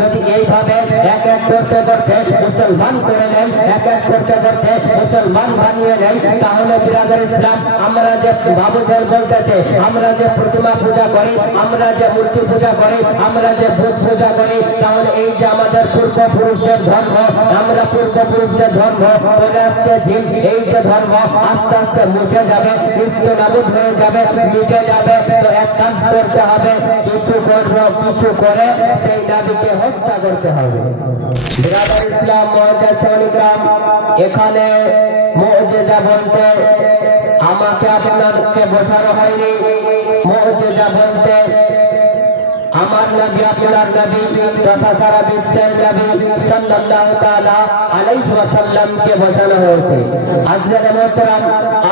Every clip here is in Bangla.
যদি এইভাবে এক এক করতে করতে মুসলমান করে নেয়, এক এক করতে করতে মুসলমান বানিয়ে নেয়, তাহলে বিরাদার ইসলাম আমরা যে বাবু জেল বলতেছে, আমরা যে প্রতিমা পূজা করি, আমরা যে মূর্তি পূজা করি, আমরা যে ভূত পূজা করি, তাহলে এই যে আমাদের পূর্বপুরুষদের ধর্ম, আমরা পূর্বপুরুষদের ধর্ম করে আসতেছি, এই যে ধর্ম আস্তে আস্তে মুছে যাবে, নিস্তেনাবুদ হয়ে যাবে, মিটে যাবে। তো এক কাজ করতে হবে, কিছু করব, কিছু করে সেই নাবিকে হত্যা করতে হবে। বিরাদার ইসলাম মুআজ্জাজ এখানে মুআজ্জাজা বলতে আমাকে আপনাকে বোঝানো হয়নি। মুআজ্জাজা বলতে আমার নবী, আপনার নবী তথা সারা বিশ্বের নবী সাল্লাল্লাহু তাআলা আলাইহি ওয়াসাল্লামকে বোঝানো হয়েছে। আজকে মোহতারাম,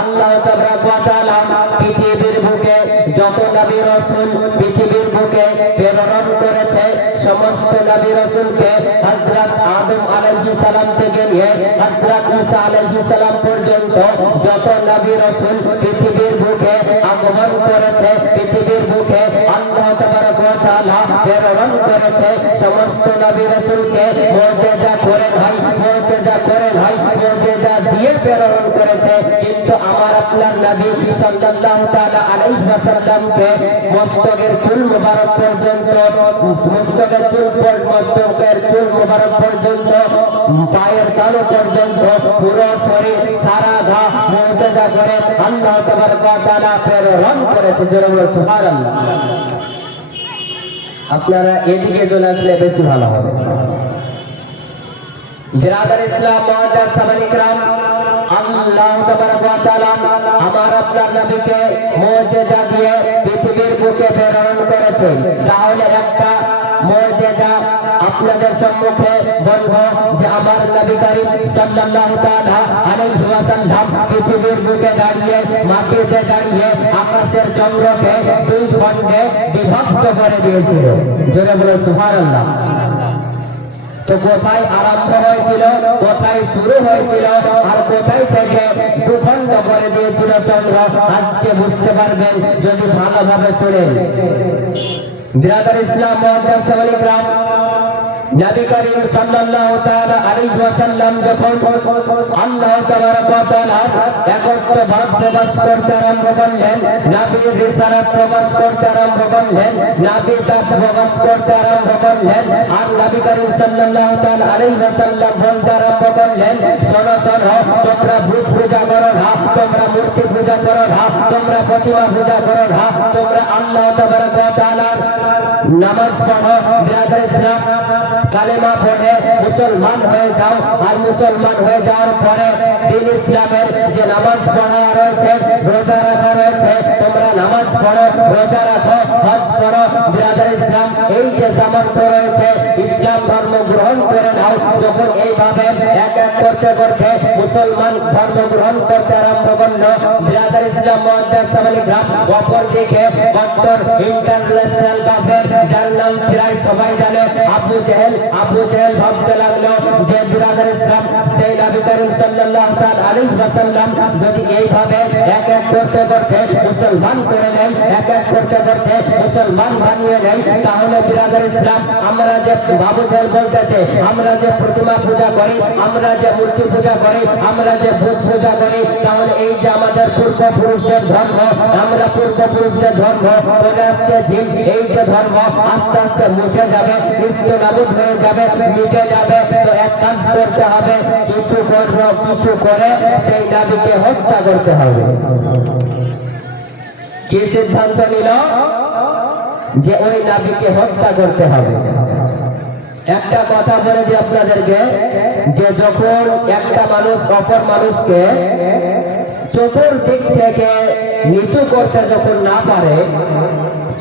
আল্লাহ তাবারাক ওয়া তাআলা পৃথিবীর বুকে যত নবী রাসূল পৃথিবীর বুকে প্রেরণ করেছে, সমস্ত নবী রাসূলকে হযরত আদম আলাইহিস সালাম থেকে নিয়ে হযরত ঈসা আলাইহিস সালাম পর্যন্ত যত নবী রাসূল পৃথিবীর বুকে আগমন করেছে, পৃথিবীর বুকে আল্লাহ তাবারাক ওয়া তাআলা প্রেরণ করেছে, সমস্ত নবী রাসূলকে মুআজ্জাজা করে ভাই, মুআজ্জাজা করে ভাই, মুআজ্জাজা দিয়ে প্রেরণ করেছে। কিন্তু আমার আপনার নবী সাল্লাল্লাহু তাআলা আলাইহি ওয়াসাল্লামকে মস্তকের চুল মুবারক পর্যন্ত, মস্তকের চুল মুবারক পর্যন্ত, পায়ের তালু পর্যন্ত পুরো শরীর সারা গা মুআজ্জাজা করে আল্লাহ তাবারক ওয়া তাআলা প্রেরণ করেছে। জোরে বলো সুবহানাল্লাহ। আপনারা এদিকে চলে আসলে বেশি ভালো হবে। বিরাদার ইসলাম মুআজ্জাজ সাহাবায়ে কিরাম, আল্লাহ তাবারক ওয়া তাআলা আমার আপনার নবীকে মুআজ্জাজা দিয়ে পৃথিবীর বুকে প্রেরণ করেছেন। তাহলে একটা মুআজ্জাজা আপনাদের সম্মুখে বলবো যে আমার নবী করিম সাল্লাল্লাহু তাআলা আলাইহি ওয়াসাল্লাম পৃথিবীর বুকে দাঁড়িয়ে, মাটিতে দাঁড়িয়ে আকাশের চন্দ্রকে দুই খণ্ডে বিভক্ত করে দিয়েছিল। জোরে বলো সুবহানাল্লাহ। তো কোথায় আরম্ভ হয়েছিল, কোথায় শুরু হয়েছিল, আর কোথায় থেকে দুখণ্ড করে দিয়েছিল চন্দ্র, আজকে বুঝতে পারবেন যদি ভালোভাবে শুনেন। বিরাদার ইসলাম মুআজ্জাজ সাহাবায়ে কিরাম, নবী করিম সাল্লাল্লাহু তাআলা আলাইহি ওয়াসাল্লাম যখন আল্লাহ তাবারক ওয়া তাআলা একত্ববাদ প্রকাশ করতে আরম্ভ করলেন, নবীর রিসালাত প্রকাশ করতে আরম্ভ করলেন, নবীতা প্রকাশ করতে আরম্ভ করলেন, আর নবী করিম সাল্লাল্লাহু তাআলা আলাইহি ওয়াসাল্লাম বলতে আরম্ভ করলেন, শোনো শোনো, তোমরা ভূত পূজা করো না, তোমরা মূর্তি পূজা করো না, তোমরা প্রতিমা পূজা করো না, তোমরা আল্লাহ তাবারক ওয়া তাআলার নামাজ পড়ো। বিরাদার ইসলাম, কালেমা পড়ে মুসলমান হয়ে যাও, আর মুসলমান হয়ে যাওয়ার পরে দিন ইসলামের যে নামাজ পড়া রয়েছে, রোজা রাখা রয়েছে, তোমরা নামাজ পড়ো, রোজা রাখো, হজ করো। বিরাদার ইসলাম, এই যে সামর্থ্য রয়েছে, ইসলাম ধর্ম গ্রহণ করে নাও। যখন এইভাবে এক এক করতে করতে মুসলমান ধর্ম গ্রহণ করতে আরম্ভ করলো, বিরাদার ইসলাম মুআজ্জাজ সাহাবায়ে কিরাম অপরদিকে কট্টর ইন্টারন্যাশনাল কাফের, যার নাম প্রায় সবাই জানে, আবু জেহেল ভাবতে লাগলো যে বিরাদার ইসলাম সেই নবী করিম সাল্লাল্লাহু তাআলা আলাইহি ওয়াসাল্লাম যদি এইভাবে এক এক করতে করতে মুসলমান করে নেয়, এক এক করতে করতে মুসলমান বানিয়ে নেয়, তাহলে বিরাদার ইসলাম আমরা যে বাবু জেহেল বলতেছে, আমরা যে প্রতিমা পূজা করি, আমরা যে মূর্তি পূজা করি, আমরা যে ভূত পূজা করি, তাহলে এই যে আমাদের পূর্বপুরুষদের ধর্ম, আমরা পূর্বপুরুষদের ধর্ম করে আসতেছি, এই যে ধর্ম আস্তে আস্তে মুছে যাবে, নিস্তেনাবুদ হয়ে যাবে, মিটে যাবে। তো এক কাজ করতে হবে, কিছু করব, কিছু করে সেই নবীকে হত্যা করতে হবে। কি সিদ্ধান্ত নিল? যে ওই নবীকে হত্যা করতে হবে। একটা কথা বলে দিই আপনাদেরকে, যে যখন একটা মানুষ অপর মানুষকে চতুর্দিক থেকে নিচু করতে যখন না পারে,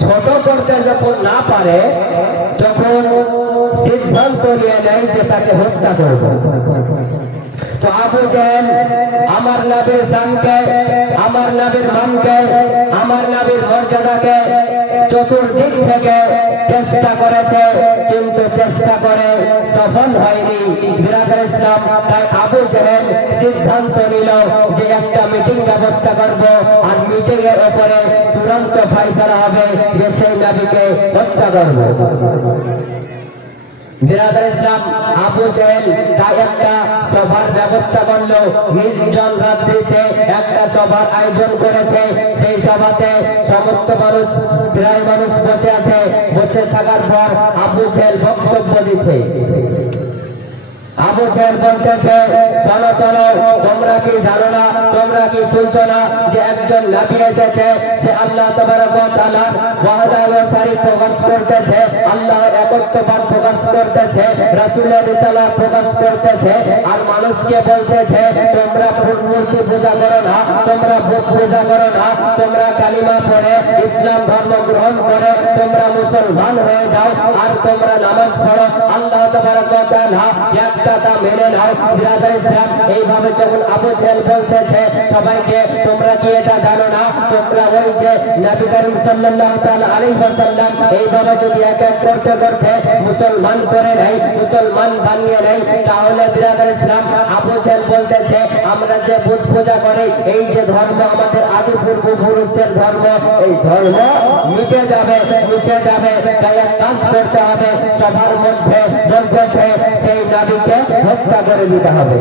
ছোট করতে যখন না পারে, তখন সিদ্ধান্ত নিয়ে নেয় যে তাকে হত্যা করব। তো আবু জেহেল আমার নবীর শানকে, আমার নবীর মানকে, আমার নবীর মর্যাদাকে চতুর্দিক থেকে চেষ্টা করেছে, কিন্তু চেষ্টা করে সফল হয়নি। বিরাদার ইসলাম, তাই আবু জেহেল সিদ্ধান্ত নিল যে একটা মিটিং ব্যবস্থা করব, আর মিটিং এর উপরে চূড়ান্ত ফয়সালা হবে যে সেই নবীকে হত্যা করব। বিরাদর ইসলাম আবু জেহেল তাই একটা সভার ব্যবস্থা করলো, নির্জন রাত্রিতে একটা সভার আয়োজন করেছে। সেই সভাতে সমস্ত মানুষ, প্রায় মানুষ বসে আছে। বসে থাকার পর আবু জেহেল বক্তব্য দিচ্ছে। আবু জেহেল বলতেছে, শোনো শোনো, তোমরা কি জানো না, তোমরা কি শুনছো না যে একজন নবী এসেছে, সে আল্লাহ তাবারক ওয়া তাআলার ওয়াহদানিয়ত প্রকাশ করতেছে, আল্লাহর একত্ববাদ প্রকাশ করতেছে, রাসূলের রিসালাত প্রকাশ করতেছে, আর মানুষকে বলতেছে তোমরা মূর্তি পূজা করো না, তোমরা বুত পূজা করো না, তোমরা কালিমা পড়ে ইসলাম ধর্ম গ্রহণ করে তোমরা মুসলমান হয়ে যাও, আর তোমরা নামাজ পড়ো, আল্লাহ তাবারক ওয়া তাআলা একটা মেনে নাও। বিরাদর ইসলাম এইভাবে যখন আবু জেহেল বলতেছে সবাইকে, তোমরা কি এটা জানো না, তোমরা ওই যে নবী করিম সাল্লাল্লাহু তাআলা আলাইহি ওয়াসাল্লাম এইভাবে যদি এক এক করতে করতে মুসলমান করে নেয়, মুসলমান বানিয়ে নেয়, তাহলে বিরাদর ইসলাম আবু জেহেল বলতেছে আমরা যে বুত পূজা করি, এই যে ধর্ম আমাদের আদি পূর্বপুরুষদের ধর্ম, এই ধর্ম মিটে যাবে, মুছে যাবে। তাই এক কাজ করতে হবে, সবার মধ্যে বলতেছে সেই নবীকে হত্যা করে দিতে হবে।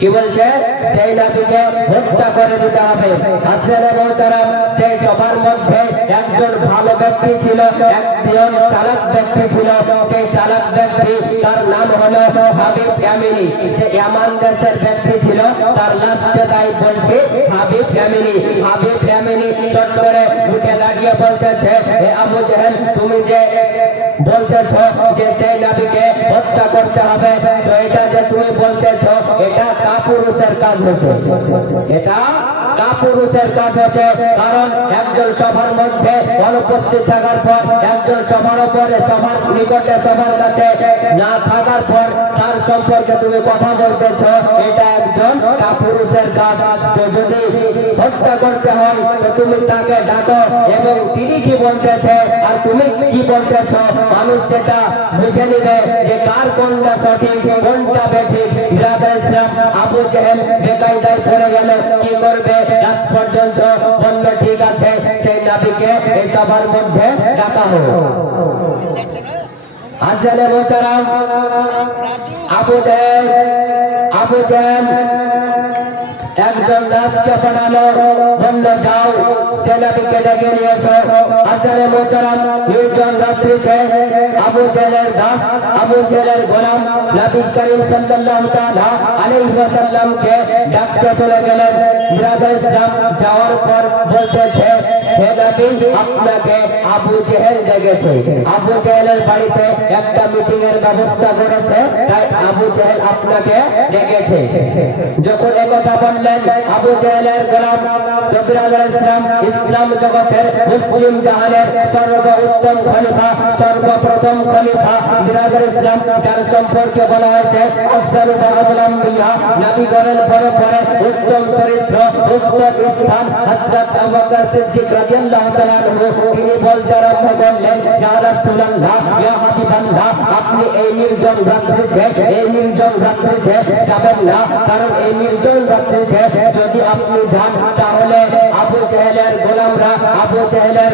কি বলছে? সেই নবীকে হত্যা করে দিতে হবে। আজকে মোহতারাম, সেই সবার মধ্যে একজন ভালো ব্যক্তি ছিল, একজন চালাক ব্যক্তি ছিল। সেই চালাক ব্যক্তি, তার নাম হলো হাবিব ইয়ামিনী। সে ইয়ামান দেশের ব্যক্তি ছিল। তার লাস্টে তাই বলছে হাবিব ইয়ামিনী। হাবিব ইয়ামিনী চট করে উঠে দাঁড়িয়ে বলতেছে, হে আবু জেহেল, তুমি যে বলতেছো যে সেই নবীকে হত্যা করতে হবে, তো এটা যে তুমি বলতেছো এটা কাপুরুষের কাজ হচ্ছে, এটা কাপুরুষের কাজ হচ্ছে। কারণ একজন সভার মধ্যে অনুপস্থিত থাকার পর, একজন সভার উপরে, সবার নিকটে, সবার কাছে না থাকার পর তার সম্পর্কে তুমি কথা বলতেছো, এটা একজন কাপুরুষের কাজ। তো যদি হত্যা করতে হয় তো তুমি তাকে ডাকো, এবং তিনি কি বলতেছে আর তুমি কি বলতেছো, মানুষ সেটা বুঝে নিবে যে কার কোনটা সঠিক, কোনটা বেঠিক। বিরাদর ইসলাম আবু জেহেল বেকায়দায় পড়ে গেল, কি করবে? লাস্ট পর্যন্ত বলল ঠিক আছে, সেই নবীকে এই সবার মধ্যে ডাকা হোক। আজকে মোহতারাম, আবু জেহেল একজন দাসকে পাঠালো, বলল যাও সে নবীকে ডেকে নিয়ে এসো। আজকে মোহতারাম, নির্জন রাত্রিতে আবু জেহেলের দাস, আবু জেহেলের গোলাম নবী করিম সাল্লাল্লাহু তাআলা আলাইহি ওয়াসাল্লামকে ডাকতে চলে গেলেন। বিরাদর ইসলাম যাওয়ার পর বলতেছে, হে নবী, আপনাকে আবু জেহেল ডেকেছে। আবু জেহেলের বাড়িতে একটা মিটিং এর ব্যবস্থা করেছে, তাই আবু জেহেল আপনাকে ডেকেছে। যখন একথা বললেন আবু জেহেলের গোলাম, তো বিরাদর ইসলাম ইসলাম জগতের, মুসলিম জাহানের সর্বোত্তম খলিফা, সর্বপ্রথম খলিফা বিরাদর ইসলাম, যার সম্পর্কে বলা হয়েছে আফজালু বা'দুল আম্বিয়া, নবীগণের পরে পরে উত্তম চরিত্র, উত্তম স্থান হযরত আবু বকর সিদ্দিক রাদিয়াল্লাহু তাআলা আনহু। তিনি বলতে আরম্ভ করলেন, ইয়া রাসূলুল্লাহ, ইয়া হাবিবাল্লাহ, আপনি এই নির্জন রাত্রিতে, এই নির্জন রাত্রিতে যাবেন না, কারণ এই নির্জন রাত্রিতে যদি আপনি যান তাহলে আবু জেহেলের গোলামরা, আবু জেহেলের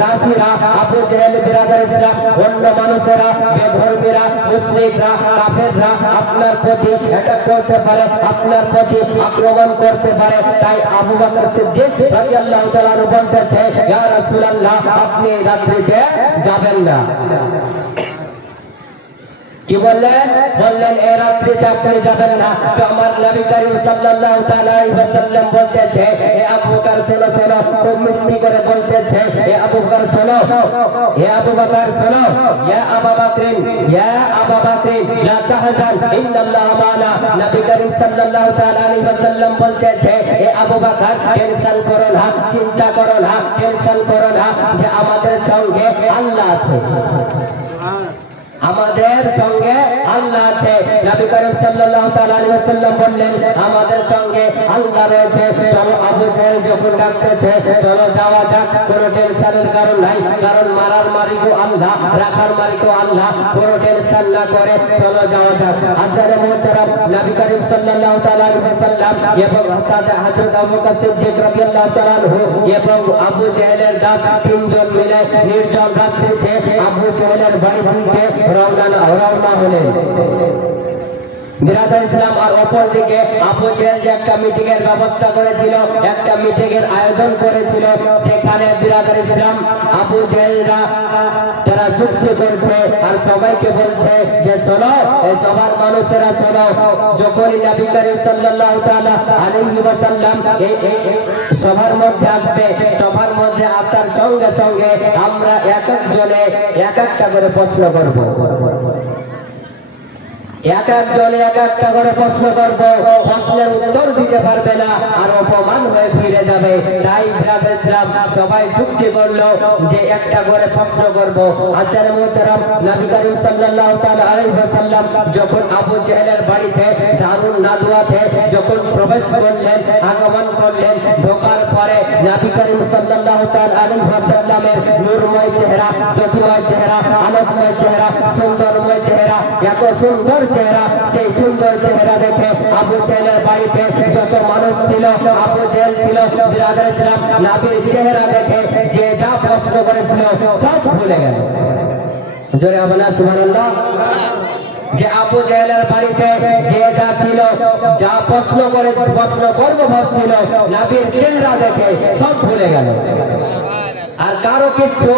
দাসীরা, আবু জেহেল বিরাদর ইসলাম অন্য মানুষেরা, বেধর্মীরা, মুশরিকরা, কাফেররা আপনার প্রতি অ্যাটাক করতে পারে, আপনার প্রতি আক্রমণ করতে পারে। তাই আবু বকর সিদ্দিক রাদিয়াল্লাহু তাআলা বলতেছে, ইয়া রাসূলুল্লাহ, আপনি এই রাত্রিতে যাবেন না। কি বললেন? বললেন এই রাত্রিতে আপনি যাবেন না। তো আমার নবী করিম সাল্লাল্লাহু তাআলা আলাইহি ওয়াসাল্লাম বলতেছে, হে আবু বকর শোনো শোনো, খুব মিষ্টি করে বলতেছে, হে আবু বকর শোনো, হে আবু বকর শোনো, ইয়া আবু বকর, ইয়া আবু বকর লা তাহজান ইন্নাল্লাহ মা'না। নবী করিম সাল্লাল্লাহু তাআলা আলাইহি ওয়াসাল্লাম বলতেছে, হে আবু বকর, টেনশন করো না, চিন্তা করো না, টেনশন করো না, যে আমাদের সঙ্গে আল্লাহ আছে, আমাদের জেহেলের সঙ্গে আল্লাহ আছে। নবী করিম সাল্লাল্লাহু তাআলা আলাইহি ওয়াসাল্লাম বললেন আমাদের সঙ্গে আল্লাহ রয়েছে। চলো আবু জেহেল যখন ডাকতেছে চলো যাওয়া যাক, কোনো টেনশনের কারণ নাই, কারণ মারার মালিকও আল্লাহ, রাখার মালিকও আল্লাহ, কোনো টেনশন না করে চলো যাওয়া যাক। আজারে মুহতারাম নবী করিম সাল্লাল্লাহু তাআলা আলাইহি ওয়াসাল্লাম এবং হযরত আবু বকর সিদ্দিক রাদিয়াল্লাহু তাআলা আনহু এবং আবু জেহেলের দাস তিনজন মিলে নির্জন রাত্রিতে আবু জেহেলের বাড়ি থেকে রওনা হলেন। বিরাদর ইসলাম। আর অপর দিকে আবু জেহেল যে একটা মিটিং এর ব্যবস্থা করেছিল, একটা মিটিং এর আয়োজন করেছিল, সেখানে বিরাদর ইসলাম আবু জেহেলরা তারা যুক্তি করছে আর সবাইকে বলছে যে শোনো, এই সবার মানুষেরা শোনো, যখনই নবী করিম সাল্লাল্লাহু তাআলা আলাইহি ওয়াসাল্লাম এই সবার মধ্যে আসবে, সবার মধ্যে আসার সঙ্গে সঙ্গে আমরা এক একজনে এক একটা করে প্রশ্ন করব, এক একজনে এক একটা করে প্রশ্ন করব, প্রশ্নের উত্তর দিতে পারবে না আর অপমান হয়ে ফিরে যাবে। তাই বিরাদর ইসলাম সবাই যুক্তি করলো যে একটা করে প্রশ্ন করব। আজারে মুহতারাম নবী করিম সাল্লাল্লাহু তাআলা আলাইহি ওয়াসাল্লাম যখন আবু জেহেলের বাড়িতে দারুন নাদওয়াতে যখন প্রবেশ করলেন, আগমন করলেন, ঢোকার পরে নবী করিম সাল্লাল্লাহু তাআলা আলাইহি ওয়াসাল্লামের নূরময় চেহারা, জ্যোতিময় চেহারা, আলোকময় চেহারা, সুন্দরময় চেহারা, এত সুন্দর চেহারা, সেই সুন্দর চেহারা দেখে আবু জেহেলের বাড়িতে যত মানুষ ছিল, আবু জেহেল ছিল, বিরাদর ইসলাম নবীর চেহারা দেখে যে যা প্রশ্ন করেছিল সব ভুলে গেল। জোরে বলা সুবহানাল্লাহ। যে আবু জেহেলের বাড়িতে যে যা ছিল, যা প্রশ্ন করব ভাবছিল, নবীর চেহারা দেখে সব ভুলে গেল আর কারো কিচ্ছু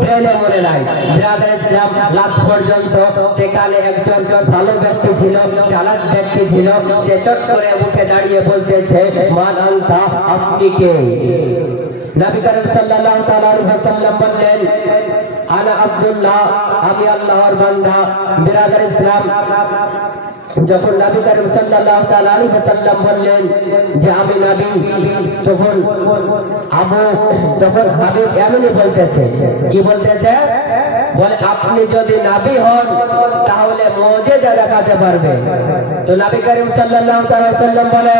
ব্রেনে মনে নাই। বিরাদর ইসলাম লাস্ট পর্যন্ত সেখানে একজন ভালো ব্যক্তি ছিল, চালাক ব্যক্তি ছিল, সে চট করে উঠে দাঁড়িয়ে বলতেছে মান আনতা, আপনি কে? নবী করিম সাল্লাল্লাহু তাআলা আলাইহি ওয়াসাল্লাম বললেন আনা আব্দুল্লাহ, আমি আল্লাহর বান্দা। বিরাদর ইসলাম যখন নবী করিম সাল্লাল্লাহু তাআলা আলাইহি ওয়াসাল্লাম বললেন যে আমি নবী, তখন হাবিব এমনই বলতেছে, কি বলতেছে? বলে আপনি যদি নবী হন তাহলে মুজিজা দেখাতে পারবে। তো নবী করিম সাল্লাল্লাহু তাআলা আলাইহি ওয়াসাল্লাম বলে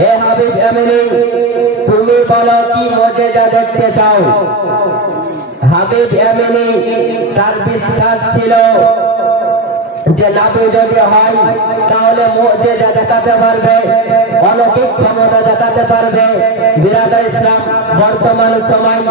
হে হাবিব এমনি, তুমি বলো কি মুজিজা দেখতে চাও? হাবিব এমনি তার বিশ্বাস ছিল যে নবী যদি হয় তাহলে মুজিজা দেখাতে পারবে, অলৌকিক ক্ষমতা দেখাতে পারবে। বিরাদর ইসলাম বর্তমান সময়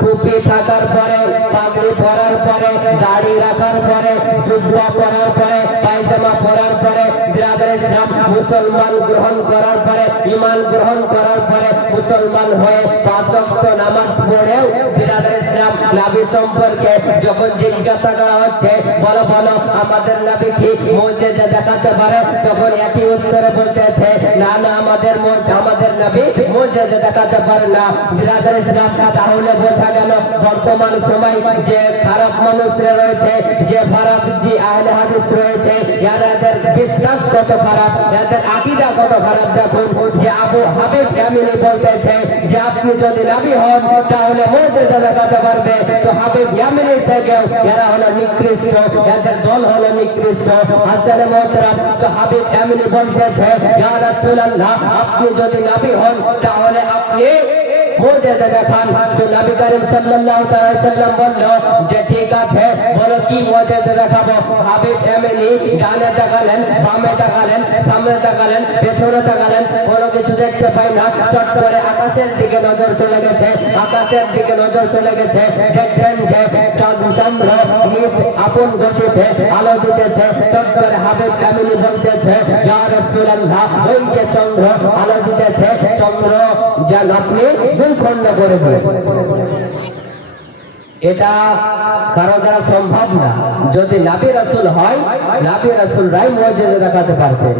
টুপি থাকার পরে, পাগড়ি পরার পরে, দাড়ি রাখার পরে, জুব্বা পরার পরে, পায়জামা পরার পরে, বিরাদর ইসলাম মুসলমান গ্রহণ করার পরে, ঈমান গ্রহণ করার পরে, মুসলমান হয়ে 5 ওয়াক্ত নামাজ পড়েও বিরাদর ইসলাম নবী সম্পর্কে যখন জিজ্ঞাসা করা হচ্ছে বলো বলো আমাদের নবী কি মুজিজা দেখাতে পারে, তখন একই উত্তরে বলতেছে না না, আমাদের নবী মুজিজা দেখাতে পারে না। বিরাদর ইসলাম তাহলে বোঝা গেল বর্তমান সময় যে খারাপ মানুষরা রয়েছে, যে ফারাদি আহলে হাদিস রয়েছে, এদের বিশ্বাস কত খারাপ, এদের আকীদা কত খারাপ। দেখুন যে আবু হাবিব এমনি বলতেছে যে আপনি যদি নবী হন তাহলে মুজিজা দেখাতে পারবে। তো হাবিব এমনি থেকে এরা হলো নিকৃষ্ট, এদের দল হলো নিকৃষ্ট। হাজারে মুহতারাম, তো হাবিব এমনি বলতেছে ইয়া রাসূলুল্লাহ, আপনি যদি নবী হন তাহলে আপনি মুজিজা দেখান। তো নবী করিম সাল্লাল্লাহু তাআলা আলাইহি ওয়াসাল্লাম বলল যে ঠিক আছে, বলো কি মুজিজা দেখাবো? হাবিব এমনি ডানে তাকালেন, বামে তাকালেন, সামনে তাকালেন, পেছনে তাকালেন, কোনো কিছু দেখতে পাই না। চট করে আকাশের দিকে নজর চলে গেছে, আকাশের দিকে নজর চলে গেছে, দেখছেন যে চন্দ্র নিজ আপন গতিতে আলো দিতেছে। চট করে হাবিব এমনি বলতেছে ইয়া রাসূলুল্লাহ, ওই যে চন্দ্র আলো দিতেছে, চন্দ্র যেন আপনি দুই খণ্ড করে দিলেন। এটা কারো দ্বারা সম্ভব না। যদি নবী রাসূল হয়, নবী রাসূলরাই মুজিজা দেখাতে পারতেন।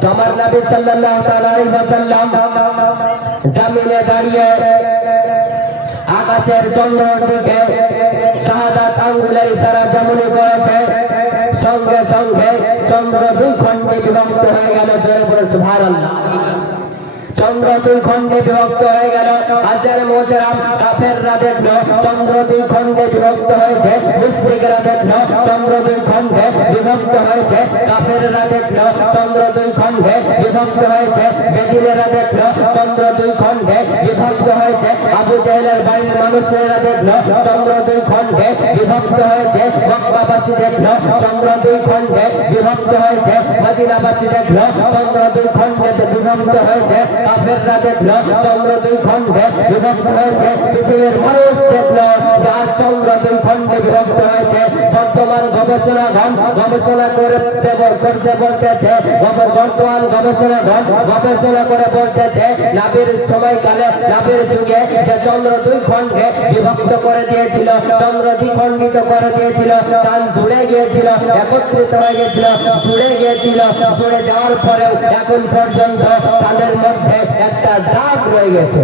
তো আমার নবী সাল্লাল্লাহু তাআলা আলাইহি ওয়াসাল্লাম জমিনে দাঁড়িয়ে আকাশের চন্দ্রের দিকে শাহাদাত আঙ্গুলের ইশারা যেমনই করেছে, সঙ্গে সঙ্গে চন্দ্র দুই খণ্ডে বিভক্ত হয়ে গেল। জোরে বলে সুবহানাল্লাহ। চন্দ্র দুই খণ্ডে বিভক্ত হয়ে গেল। হাজারে মুহতারাম কাফেররা দেখলো চন্দ্র দুই খণ্ডে বিভক্ত হয়েছে, মুশরিকরা দেখলো চন্দ্র দুই খণ্ডে বিভক্ত হয়েছে, কাফেররা দেখলো চন্দ্র দুই খণ্ডে বিভক্ত হয়েছে, বেদিনেরা দেখলো চন্দ্র দুই খণ্ডে বিভক্ত হয়েছে, আবু জাহেলের বাড়ির মানুষেরা দেখলো চন্দ্র দুই খণ্ডে বিভক্ত হয়েছে, মক্কাবাসী দেখলো চন্দ্র দুই খণ্ডে বিভক্ত হয়েছে, মদিনাবাসী দেখলো চন্দ্র দুই খণ্ডে বিভক্ত হয়েছে, কাফেররা দেখলো চন্দ্র দুই খণ্ডে বিভক্ত হয়েছে, পৃথিবীর মানুষ দেখলো যা চন্দ্র দুই খণ্ডে বিভক্ত হয়েছে। বর্তমান গবেষণাগণ গবেষণা করতে বলতেছে, বর্তমান গবেষণাগণ গবেষণা করে বলতেছে নবীর সময়কালে নবীর যুগে যে চন্দ্র দুই খণ্ডে বিভক্ত করে দিয়েছিল, চন্দ্র দ্বিখণ্ডিত করে দিয়েছিল, চাঁদ জুড়ে গিয়েছিল, একত্রিত হয়ে গিয়েছিল, জুড়ে গিয়েছিল, জুড়ে যাওয়ার পরেও এখন পর্যন্ত চাঁদের মধ্যে একটা দাগ রয়ে গেছে।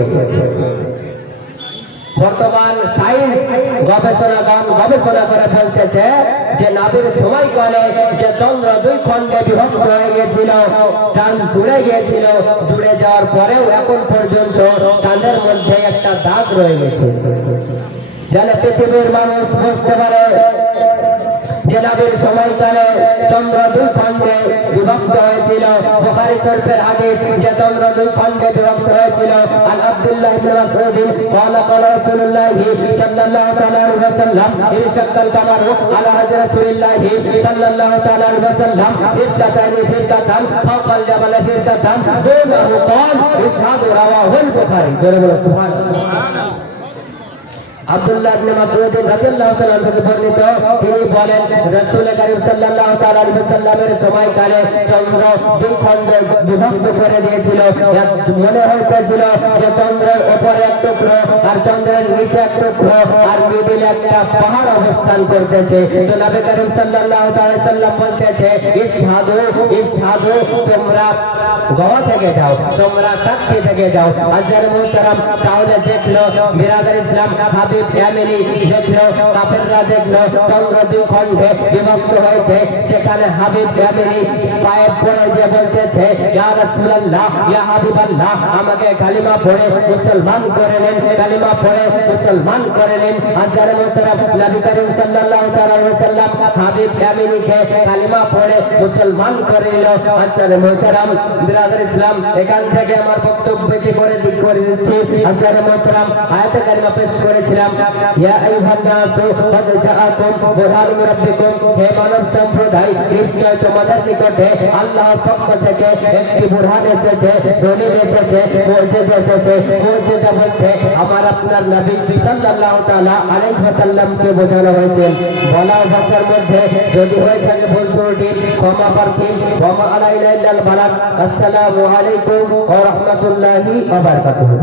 বর্তমান সায়েন্স গবেষণাগণ গবেষণা করে বলতেছে যে নবীর সময়কালে যে চন্দ্র দুই খণ্ডে বিভক্ত হয়ে গিয়েছিল, চাঁদ জুড়ে গিয়েছিল, জুড়ে যাওয়ার পরেও এখন পর্যন্ত চাঁদের মধ্যে একটা দাগ রয়ে গেছে। যেন পৃথিবীর মানুষ বুঝতে পারে যে নবীর সময়কালে চন্দ্র দুই খণ্ডে বিভক্ত হয়েছিল। বুখারী শরীফের হাদিস যে চন্দ্র দুই খণ্ডে বিভক্ত হয়েছিল। আন আব্দুল্লাহ ইবনে মাসউদ قال قال رسول الله صلى الله عليه وسلم انشق القمر على حجر رسول الله صلى الله عليه وسلم فرقتان فرقة فوق الجبل فرقة دونه قال اشهد رواه البخاري। سبحان الله। আব্দুল্লাহ ইবনে মাসউদ রাদিয়াল্লাহু তাআলা থেকে বর্ণিত, তিনি বলেন রাসূল কারীম সাল্লাল্লাহু তাআলা আলাইহি ওয়াসাল্লামের সময়কালে চন্দ্র দুই খণ্ডে বিভক্ত করে দিয়েছিল। মনে হইতেছিল যে চন্দ্রের উপরে এক টুকরো আর চন্দ্রের নিচে এক টুকরো আর মিডিলে একটা পাহাড় অবস্থান করতেছে। তো নবী কারীম সাল্লাল্লাহু তাআলা আলাইহি ওয়াসাল্লাম বলতেছে ইশহাদু ইশহাদু, তোমরা গওয়া থেকে যাও, তোমরা সাক্ষী থেকে যাও। আজকের মুহতারাম, তাহলে দেখলো বিরাদর ইসলাম হাবিব ইয়ামিনী দেখলো কাফেররা দেখলো চন্দ্র দুই খণ্ডে বিভক্ত হয়েছে। সেখানে হাবিব ইয়ামিনী পায়ে পড়ে যে বলতেছে ইয়া রাসূলুল্লাহ ইয়া হাবিবাল্লাহ, আমাকে কালিমা পড়ে মুসলমান করে নেন, কালিমা পড়ে মুসলমান করে নেন। আজকের মুহতারাম, নবী করিম সাল্লাল্লাহু তাআলা আলাইহি ওয়াসাল্লাম হাবিব ইয়ামিনীকে কালিমা পড়ে মুসলমান করে নিল। আজকের মুহতারাম বিরাদর ইসলাম, এখান থেকে আমার বক্তব্য করে দিচ্ছি। আজকের মুহতারাম আয়াতে কারিমা পেশ করেছিলাম ইয়া আইয়ুহান নাসু ক্বাদ জাআকুম বুরহানুম মির রাব্বিকুম, হে মানব সম্প্রদায়, নিশ্চয় তোমাদের নিকটে আল্লাহর পক্ষ থেকে একটি বুরহান এসেছে, দলিল এসেছে, মুজিজা এসেছে। মুজিজা বলতে আমার আপনার নবী সাল্লাল্লাহু তাআলা আলাইহি ওয়াসাল্লামকে বোঝানো হয়েছে। বলা ভাষার মধ্যে যদি হয়ে থাকে ভুল ত্রুটি ক্ষমা প্রার্থী। ওয়া মা আলাইনা ইল্লাল বালাগ। আসসালামু আলাইকুম ওয়া রাহমাতুল্লাহি ওয়া বারাকাতুহু।